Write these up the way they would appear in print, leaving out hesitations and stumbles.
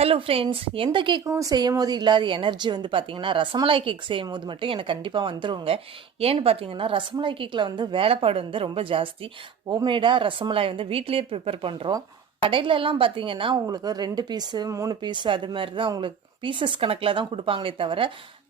Hello friends, எந்த கேக்கும் செய்யும்போது இல்லாத எனர்ஜி வந்து பார்த்தீங்கன்னா, ரசமலாய் கேக் செய்யும்போது மட்டும் எனக்கு கண்டிப்பாக வந்துருங்க. ஏன்னு பார்த்தீங்கன்னா, ரசமலாய் கேக்கில் வந்து வேலைப்பாடு வந்து ரொம்ப ஜாஸ்தி. ஹோம்மேடாக ரசமலாய் வந்து வீட்டிலேயே ப்ரிப்பேர் பண்ணுறோம். கடையிலலாம் பார்த்தீங்கன்னா, உங்களுக்கு 2 பீஸு 3 பீஸு அது மாதிரி தான் உங்களுக்கு பீசஸ் கணக்கில் தான் கொடுப்பாங்களே தவிர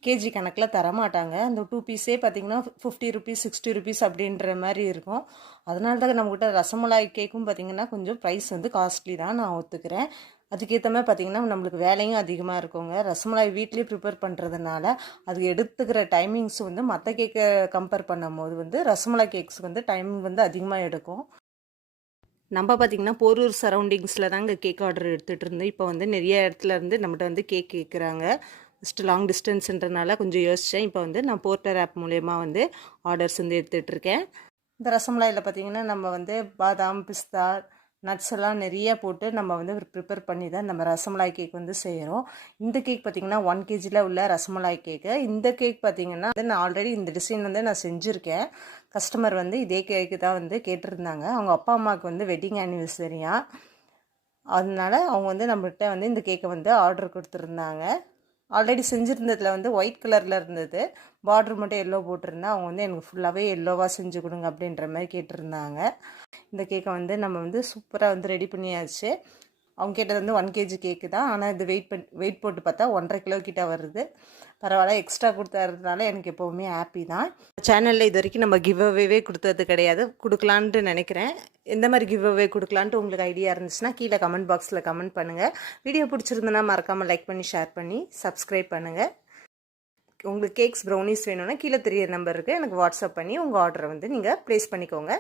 கேஜி கணக்கில் தரமாட்டாங்க. அந்த 2 பீஸே பார்த்தீங்கன்னா ₹50 ₹60 அப்படின்ற மாதிரி இருக்கும். அதனால தான் நம்மக்கிட்ட ரசமலாய் கேக்கும் பார்த்தீங்கன்னா கொஞ்சம் ப்ரைஸ் வந்து காஸ்ட்லி தான், நான் ஒத்துக்கிறேன். அதுக்கேற்ற மாதிரி பார்த்திங்கன்னா நம்மளுக்கு வேலையும் அதிகமாக இருக்குங்க. ரசமலாய் வீட்லேயே ப்ரிப்பேர் பண்ணுறதுனால அது எடுத்துக்கிற டைமிங்ஸ் வந்து மற்ற கேக்கை கம்பேர் பண்ணும்போது வந்து ரசமலாய் கேக்ஸ் வந்து டைமிங் வந்து அதிகமாக எடுக்கும். நம்ம பார்த்திங்கன்னா போரூர் சரௌண்டிங்ஸில் தாங்க கேக் ஆர்டர் எடுத்துகிட்டு இருந்தோம். இப்போ வந்து நிறைய இடத்துல இருந்து நம்மகிட்ட வந்து கேக் கேட்குறாங்க. ஃபஸ்ட்டு லாங் டிஸ்டன்ஸுன்றனால கொஞ்சம் யோசித்தேன். இப்போ வந்து நான் போர்ட்டர் ஆப் மூலயமா வந்து ஆர்டர்ஸ் வந்து எடுத்துகிட்ருக்கேன். இந்த ரசமலாயில் பார்த்திங்கன்னா நம்ம வந்து பாதாம், பிஸ்தா, நட்ஸ் எல்லாம் நிறைய போட்டு நம்ம வந்து ப்ரிப்பேர் பண்ணி தான் நம்ம ரசமலாய் கேக் வந்து செய்கிறோம். இந்த கேக் பார்த்திங்கன்னா 1 kgயில் உள்ள ரசமலாய் கேக்கு. இந்த கேக் பார்த்திங்கன்னா நான் ஆல்ரெடி இந்த டிசைன் வந்து நான் செஞ்சுருக்கேன். கஸ்டமர் வந்து இதே கேக்கு தான் வந்து கேட்டிருந்தாங்க. அவங்க அப்பா அம்மாவுக்கு வந்து வெட்டிங் ஆனிவர்சரியாக, அதனால அவங்க வந்து நம்மகிட்ட வந்து இந்த கேக்கை வந்து ஆர்டர் கொடுத்துருந்தாங்க. ஆல்ரெடி செஞ்சுருந்ததில் வந்து ஒயிட் கலரில் இருந்தது, பார்டர் மட்டும் எல்லோ போட்டிருந்தேன். அவங்க வந்து எனக்கு ஃபுல்லாகவே எல்லோவாக செஞ்சு கொடுங்க அப்படின்ற மாதிரி கேட்டிருந்தாங்க. இந்த கேக்கை வந்து நம்ம வந்து சூப்பராக வந்து ரெடி பண்ணியாச்சு. அவங்க கேட்டது வந்து 1 kg கேக்கு தான். ஆனால் இது வெயிட் போட்டு பார்த்தா 1.5 கிலோ கிட்ட வருது. பரவாயில்ல, எக்ஸ்ட்ரா கொடுத்ததுனால எனக்கு எப்போவுமே ஹாப்பி தான். சேனலில் இது வரைக்கும் நம்ம கிவ் அவேவே கொடுத்தது கிடையாது. கொடுக்கலான்ட்டு நினைக்கிறேன். எந்த மாதிரி கிவ் அவே கொடுக்கலான்ட்டு உங்களுக்கு ஐடியா இருந்துச்சுன்னா கீழே கமெண்ட் பாக்ஸில் கமெண்ட் பண்ணுங்கள். வீடியோ பிடிச்சிருந்துன்னா மறக்காமல் லைக் பண்ணி ஷேர் பண்ணி சப்ஸ்கிரைப் பண்ணுங்கள். உங்களுக்கு கேக்ஸ் ப்ரௌனிஸ் வேணும்னா கீழே தெரிய நம்பருக்கு எனக்கு வாட்ஸ்அப் பண்ணி உங்கள் ஆர்டரை வந்து நீங்கள் ப்ளேஸ் பண்ணிக்கோங்க.